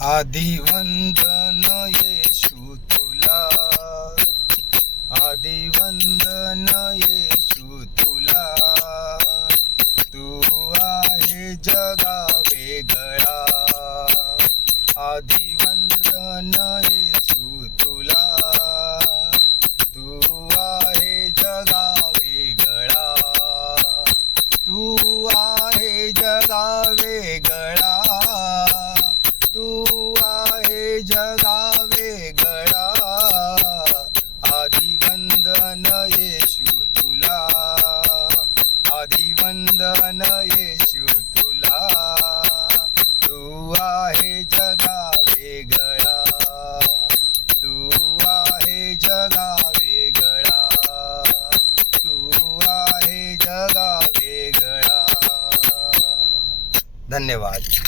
आधी वंदन येशू तुला, आधी वंदन येशू तुला, तू आहे जगा वेगळा. आधी वंदन येशू तुला, तू आहे जगा वेगळा, तू आहे जगा वेगळा, तू आहे जगा वेगळा. आधी वंदन येशू तुला, आधी वंदन येशू तुला, तू आहे जगा वेगळा, तू आहे जगा वेगळा, तू आहे जगा वेगळा. धन्यवाद.